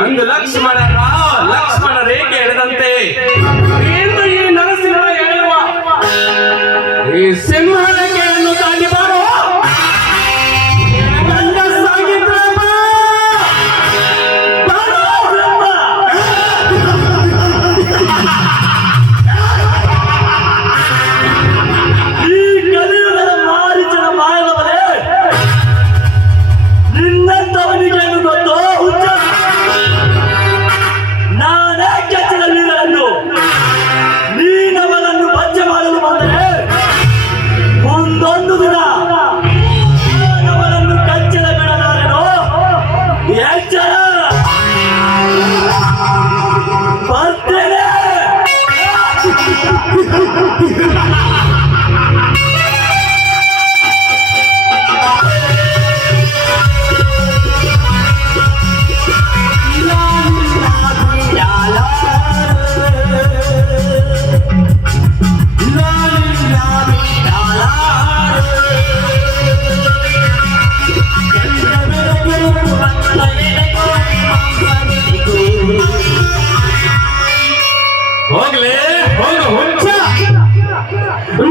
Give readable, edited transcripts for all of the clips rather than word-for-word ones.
ಅಂದು ಲಕ್ಷ್ಮಣ ರೇಖೆ ಎಳೆದಂತೆ ಎಂದು ಈ ನರಸಿಂಹ ಹೇಳುವ ಈ ಸಿಂಹಳಕೆಯನ್ನು ತಾಗಿ ಬಾರೋ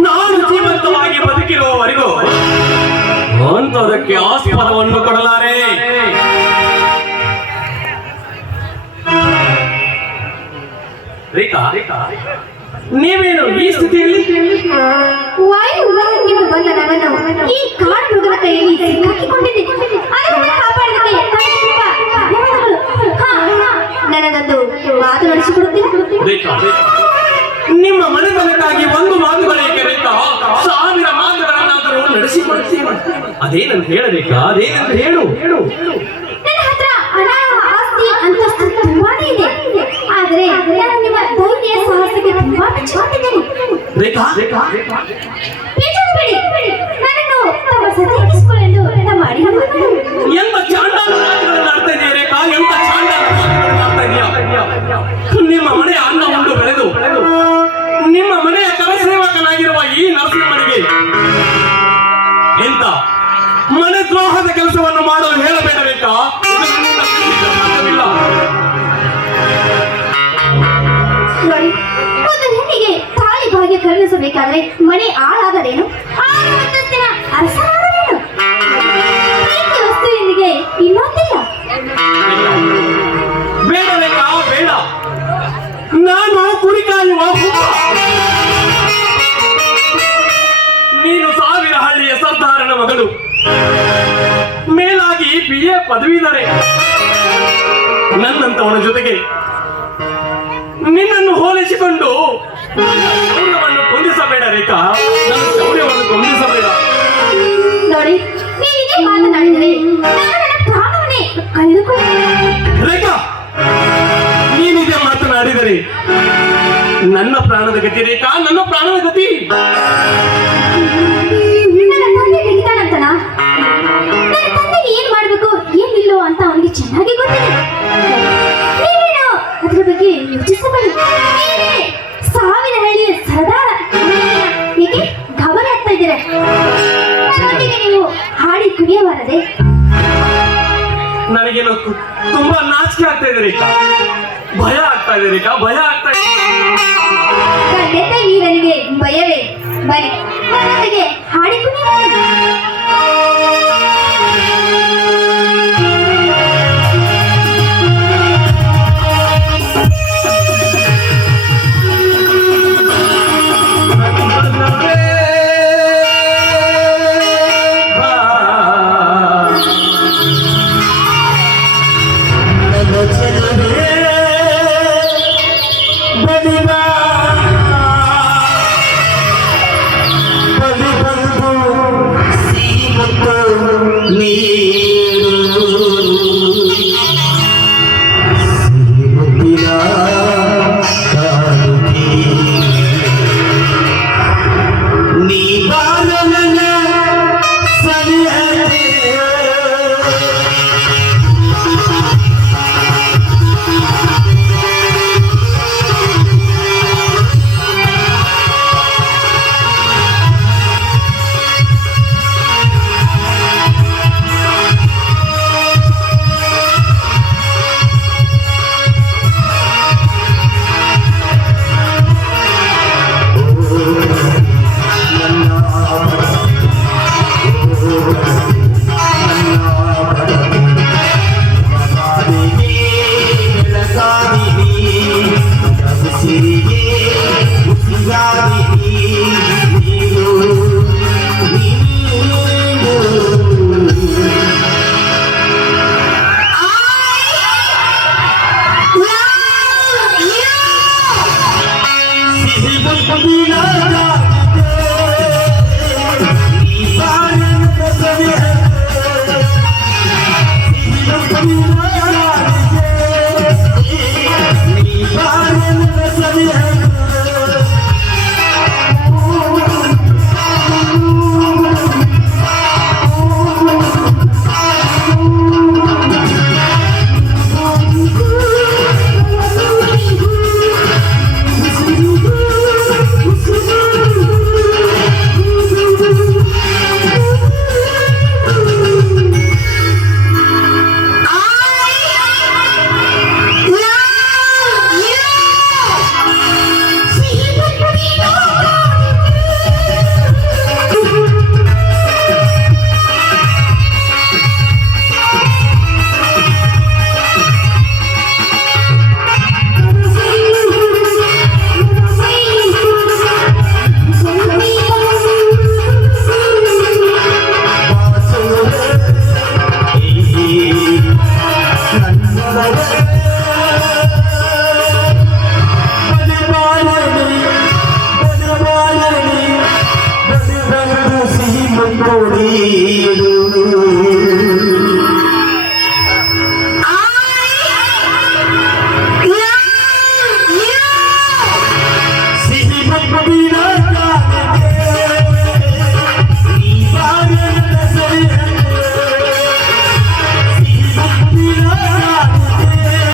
ನಾನು ಜೀವಂತವಾಗಿ ಬದುಕಿರುವವರೆಗೂ ಅಂತದಕ್ಕೆ ಆಸ್ಪದವನ್ನು ಕೊಡಲಾರೆ. ರೇಖಾ, ನೀವೇನು ಈ ಸ್ಥಿತಿಯಲ್ಲಿ? ವಾಯು ವಿವಾಹಕ್ಕೆಂದು ಬಂದ ನನ್ನನ್ನು ಈ ಕಾಡು ಮೃಗದ ಕೈಯಲ್ಲಿ ಸಿಕ್ಕಾಕಿಕೊಂಡಿದ್ದೆ. ಅದನ್ನು ಕಾಪಾಡಲಿಕ್ಕೆ ನನಗೊಂದು ಮಾತು ನಡೆಸಿಕೊಡುತ್ತೇನೆ. ನಿಮ್ಮ ಮನೆತನಕ್ಕಾಗಿ ಒಂದು ಮಾತುಗಳೇಕೆ ರೇಖಾ? 1000 ಮಾತುಗಳನ್ನಾದರೂ ನಡೆಸಿಕೊಡುತ್ತೇನೆ. ಅದೇನಂತ ಹೇಳಬೇಕಾ? ಅದೇನಂತ ಹೇಳು. ನನ್ನ ಹತ್ರ ಹಣ, ಆಸ್ತಿ, ಅಂತಸ್ತು ತುಂಬಾನೇ ಇದೆ. ಆದರೆ ನಾನು ನಿಮ್ಮ ಧೈರ್ಯ ಸಾಹಸಕ್ಕೆ ತುಂಬಾ ಮೆಚ್ಚಿಕೊಂಡಿದ್ದೇನೆ. ರೇಖಾ, ಬೇಜಾರು ಬೇಡಿ. ನನ್ನನ್ನು ತಮ್ಮ ಸದೈಕಿಸಿಕೊಳ್ಳಲು ನಮ್ಮ ಅಡಿಗಳು ಎಂತ ಚಾಂಡಾಲ ಮಾತುಗಳನ್ನಾಡ್ತಾ ಇದೆಯಾ ರೇಖಾ? ಎಂತ ಚಾಂಡಾಲ ಮಾತುಗಳನ್ನಾಡ್ತಾ ಇದೆಯಾ? ನಿಮ್ಮ ಮನೆಯ ಅನ್ನ ಉಂಡು ಬೆಳೆದು ನಿಮ್ಮ ಮನೆಯ ಕರಸೇವಕನಾಗಿರುವ ಈ ನರಸಿಂಹನಿಗೆ ಎಂತ ಮನೆ ದ್ರೋಹದ ಕೆಲಸವನ್ನು ಮಾಡಲು ಹೇಳಬೇಡಬೇಕಾ? ನೋಡಿ, ಒಂದು ಹೆಣ್ಣಿಗೆ ತಾಳಿ ಭಾಗ್ಯ ಕರುಣಿಸಬೇಕಾದ್ರೆ ಮನೆ ಆಳಾದರೇನು, ಅಂತಸ್ತಿನ ಅರಸನಾದರೇನು, ಪ್ರೀತಿ ವಸ್ತುವಿನೊಂದಿಗೆ ಇನ್ನೊಂದಿಲ್ಲ. ಬೇಡ ರೇಖಾ, ಬೇಡ. ನಾನು ಕುರಿ ಕಾಯುವ ನೀನು 1000 ಹಳ್ಳಿಯ ಸರ್ದಾರನ ಮಗಳು, ಮೇಲಾಗಿ BA ಪದವೀಧರೆ. ನನ್ನಂತವನ ಜೊತೆಗೆ ನಿನ್ನನ್ನು ಹೋಲಿಸಿಕೊಂಡು ಶೌರ್ಯವನ್ನು ಕೊಂದಿಸಬೇಡ ರೇಖಾ, ನನ್ನ ಶೌರ್ಯವನ್ನು ಕೊಂದಿಸಬೇಡ. ನೋಡಿ, ನೀವು ಇದೇ ಮಾತನಾಡಿದರೆ ನಾನು ನನ್ನ ಪ್ರಾಣವನ್ನೇ ಕಳೆದುಕೊಳ್ಳುತ್ತೇನೆ. ರೇಖಾ, ನೀನಿದೆ ಮಾತನಾಡಿದರೆ ನನ್ನ ಪ್ರಾಣದ ಗತಿ ರೇಖಾ, ನನ್ನ ಪ್ರಾಣದ ಗತಿ. ನನ್ನ ತಂದೆ ತೆಗಿತಾನಂತನ? ನನ್ನ ತಂದೆಗೆ ಏನ್ ಮಾಡ್ಬೇಕು ಏನಿಲ್ಲೋ ಅಂತ ಅವನಿಗೆ ಚೆನ್ನಾಗಿ ಗೊತ್ತಿದೆ. ನೀವೇನು ಅದ್ರ ಬಗ್ಗೆ ಯೋಚಿಸಬೇಡಿ. 1000 ಹಳ್ಳಿಯ ಸರ್ದಾರ, ಹೀಗೆ ಗಾಬರಿ ಆಗ್ತಾ ಇದ್ದೀರ. ನನ್ನೊಂದಿಗೆ ನೀವು ಹಾಡಿ ಕುಡಿಯಬಾರದೆ? ನನಗೇನೋ ತುಂಬಾ ನಾಚಿಕೆ ಆಗ್ತಾ ಇದೆ ರೇಖಾ, ಭಯ ಆಗ್ತಾ ಇದೆ ರೇಖಾ, ಭಯ ಆಗ್ತಾ ಇದೆ. ಖಂಡಿತ ವೀರನಿಗೆ ಭಯವೇ? ಬನ್ನಿ, ನನ್ನೊಂದಿಗೆ ಹಾಡಿ ಕುಡಿಯಬಾರದು.